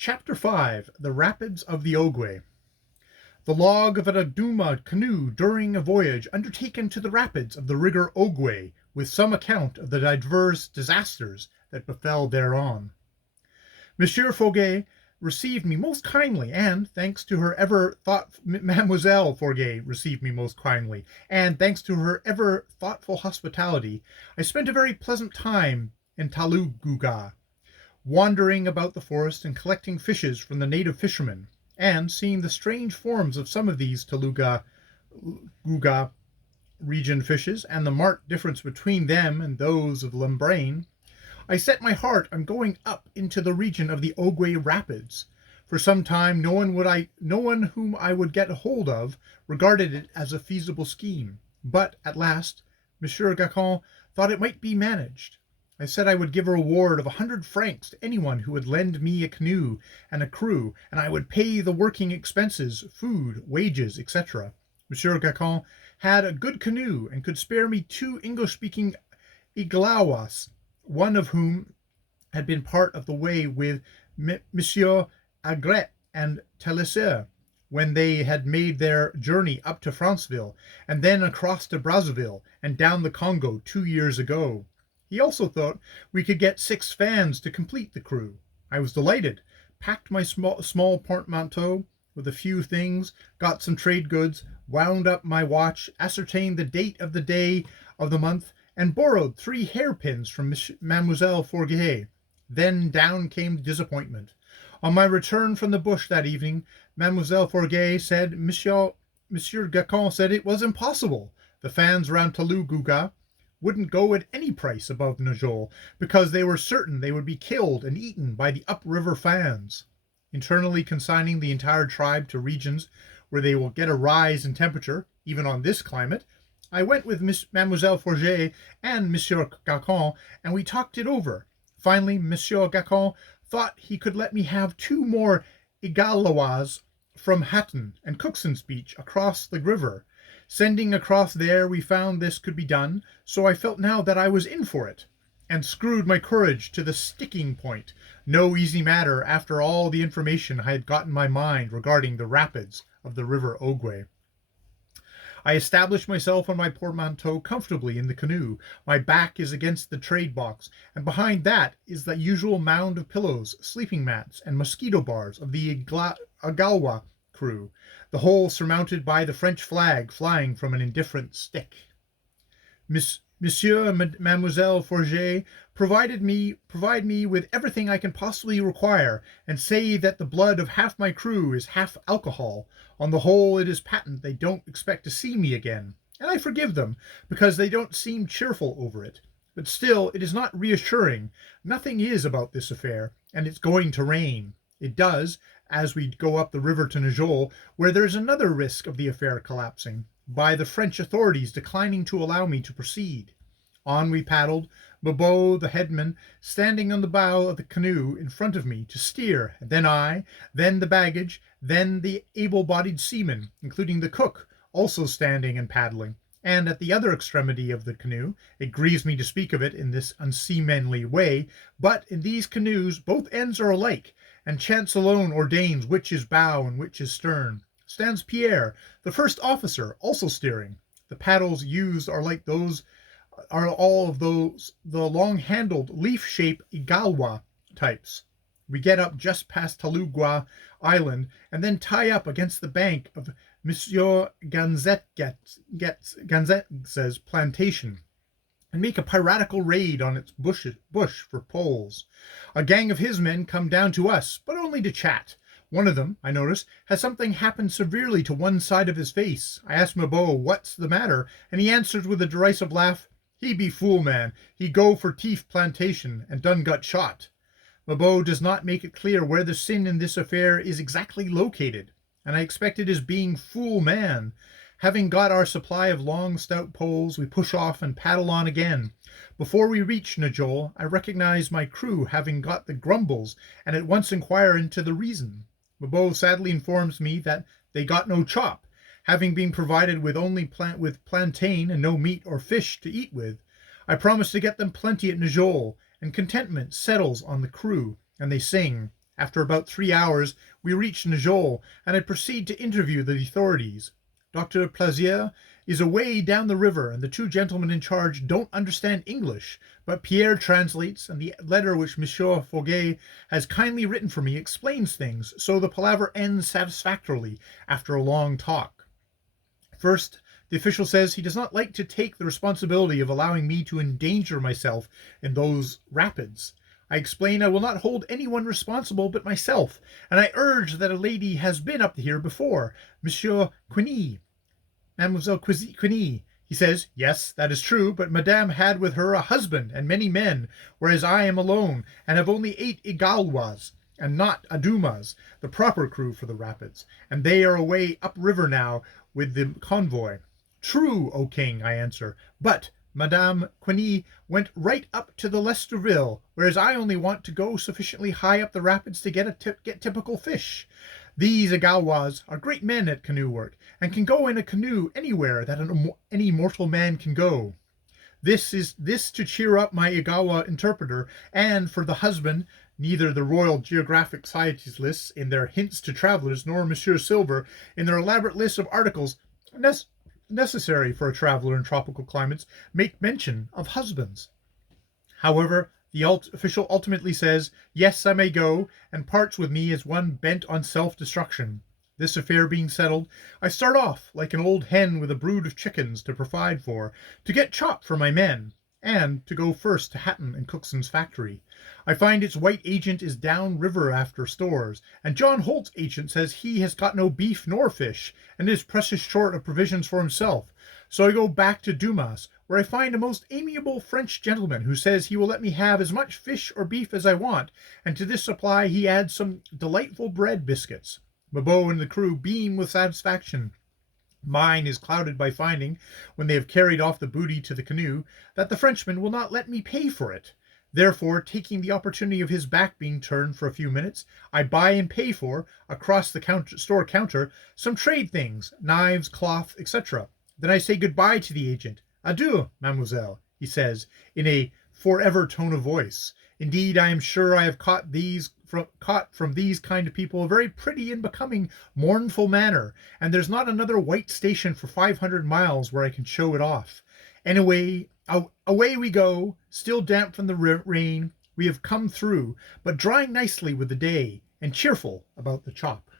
Chapter 5 The Rapids of the Ogwe. The log of an Aduma canoe during a voyage undertaken to the rapids of the river Ogwe, with some account of the diverse disasters that befell thereon. Monsieur Fouguet received me most kindly, and thanks to her Mademoiselle Fouguet received me most kindly, and thanks to her ever thoughtful hospitality, I spent a very pleasant time in Taluguga, wandering about the forest and collecting fishes from the native fishermen, and seeing the strange forms of some of these Taluga region fishes, and the marked difference between them and those of Lembrain, I set my heart on going up into the region of the Ogwe Rapids. For some time no one whom I would get hold of regarded it as a feasible scheme, but at last Monsieur Gacon thought it might be managed. I said I would give a reward of 100 francs to anyone who would lend me a canoe and a crew, and I would pay the working expenses, food, wages, etc. Monsieur Gacon had a good canoe and could spare me 2 English-speaking Iglawas, one of whom had been part of the way with Monsieur Agret and Telesser when they had made their journey up to Franceville, and then across to Brazzaville and down the Congo 2 years ago. He also thought we could get 6 fans to complete the crew. I was delighted, packed my small portmanteau with a few things, got some trade goods, wound up my watch, ascertained the date of the day of the month, and borrowed 3 hairpins from Mademoiselle Fouguet. Then down came disappointment. On my return from the bush that evening, Mademoiselle Fouguet said Monsieur Gacon said it was impossible. The fans round Taluguga wouldn't go at any price above Najol, because they were certain they would be killed and eaten by the upriver fans. Internally consigning the entire tribe to regions where they will get a rise in temperature, even on this climate, I went with Mademoiselle Fouguet and Monsieur Gacon, and we talked it over. Finally, Monsieur Gacon thought he could let me have 2 more Igalawas from Hatton and Cookson's Beach across the river. Sending across there, we found this could be done, so I felt now that I was in for it, and screwed my courage to the sticking point. No easy matter after all the information I had got in my mind regarding the rapids of the river Ogwe. I established myself on my portmanteau comfortably in the canoe. My back is against the trade box, and behind that is the usual mound of pillows, sleeping mats, and mosquito bars of the Agalwa crew, the whole surmounted by the French flag flying from an indifferent stick. Monsieur and Mademoiselle Fouguet provide me with everything I can possibly require, and say that the blood of half my crew is half alcohol. On the whole, it is patent they don't expect to see me again, and I forgive them, because they don't seem cheerful over it. But still, it is not reassuring. Nothing is about this affair, and it's going to rain. It does, as we go up the river to Najol, where there is another risk of the affair collapsing, by the French authorities declining to allow me to proceed. On we paddled, Bobo, the headman, standing on the bow of the canoe in front of me to steer, then I, then the baggage, then the able-bodied seamen, including the cook, also standing and paddling. And at the other extremity of the canoe, it grieves me to speak of it in this unseamanly way, but in these canoes both ends are alike, and chance alone ordains which is bow and which is stern, stands Pierre, the first officer, also steering. The paddles used are all of those the long-handled, leaf-shaped Igalwa types. We get up just past Talugua Island, and then tie up against the bank of Monsieur Ganzet's plantation, and make a piratical raid on its bush for poles. A gang of his men come down to us, but only to chat. One of them, I notice, has something happened severely to one side of his face. I ask Mabo what's the matter, and he answers with a derisive laugh, "He be fool, man. He go for thief plantation, and done got shot." Mabo does not make it clear where the sin in this affair is exactly located, and I expect it is being fool man. Having got our supply of long, stout poles, we push off and paddle on again. Before we reach Najol, I recognize my crew having got the grumbles, and at once inquire into the reason. Mabo sadly informs me that they got no chop, having been provided with only plantain and no meat or fish to eat with. I promise to get them plenty at Najol, and contentment settles on the crew, and they sing, After about 3 hours, we reach Najol, and I proceed to interview the authorities. Dr. Plaisir is away down the river, and the two gentlemen in charge don't understand English, but Pierre translates, and the letter which Monsieur Fauguet has kindly written for me explains things, so the palaver ends satisfactorily after a long talk. First, the official says he does not like to take the responsibility of allowing me to endanger myself in those rapids. I explain I will not hold anyone responsible but myself, and I urge that a lady has been up here before, Monsieur Quigny. Mademoiselle Quigny. He says, yes, that is true, but Madame had with her a husband and many men, whereas I am alone, and have only 8 Igalois, and not Adumas, the proper crew for the rapids, and they are away up river now with the convoy. True, O king, I answer, but Madame Quigny went right up to the Trvls, whereas I only want to go sufficiently high up the rapids to get typical fish. These Igalois are great men at canoe work, and can go in a canoe anywhere that any mortal man can go. This to cheer up my Igawa interpreter, and for the husband, neither the Royal Geographic Society's lists in their hints to travellers, nor Monsieur Silver in their elaborate list of articles necessary for a traveller in tropical climates make mention of husbands. However, the official ultimately says, yes, I may go, and parts with me as one bent on self-destruction. This affair being settled, I start off like an old hen with a brood of chickens to provide for, to get chop for my men, and to go first to Hatton and Cookson's factory. I find its white agent is down river after stores, and John Holt's agent says he has got no beef nor fish, and is precious short of provisions for himself. So I go back to Dumas, where I find a most amiable French gentleman who says he will let me have as much fish or beef as I want, and to this supply he adds some delightful bread biscuits. Mabeau and the crew beam with satisfaction. Mine is clouded by finding, when they have carried off the booty to the canoe, that the Frenchman will not let me pay for it. Therefore, taking the opportunity of his back being turned for a few minutes, I buy and pay for, across the store counter, some trade things, knives, cloth, etc. Then I say good-bye to the agent. Adieu, mademoiselle, he says, in a forever tone of voice. Indeed, I am sure I have caught from these kind of people a very pretty and becoming mournful manner, and there's not another white station for 500 miles where I can show it off. Anyway, away we go, still damp from the rain. We have come through, but drying nicely with the day, and cheerful about the chop.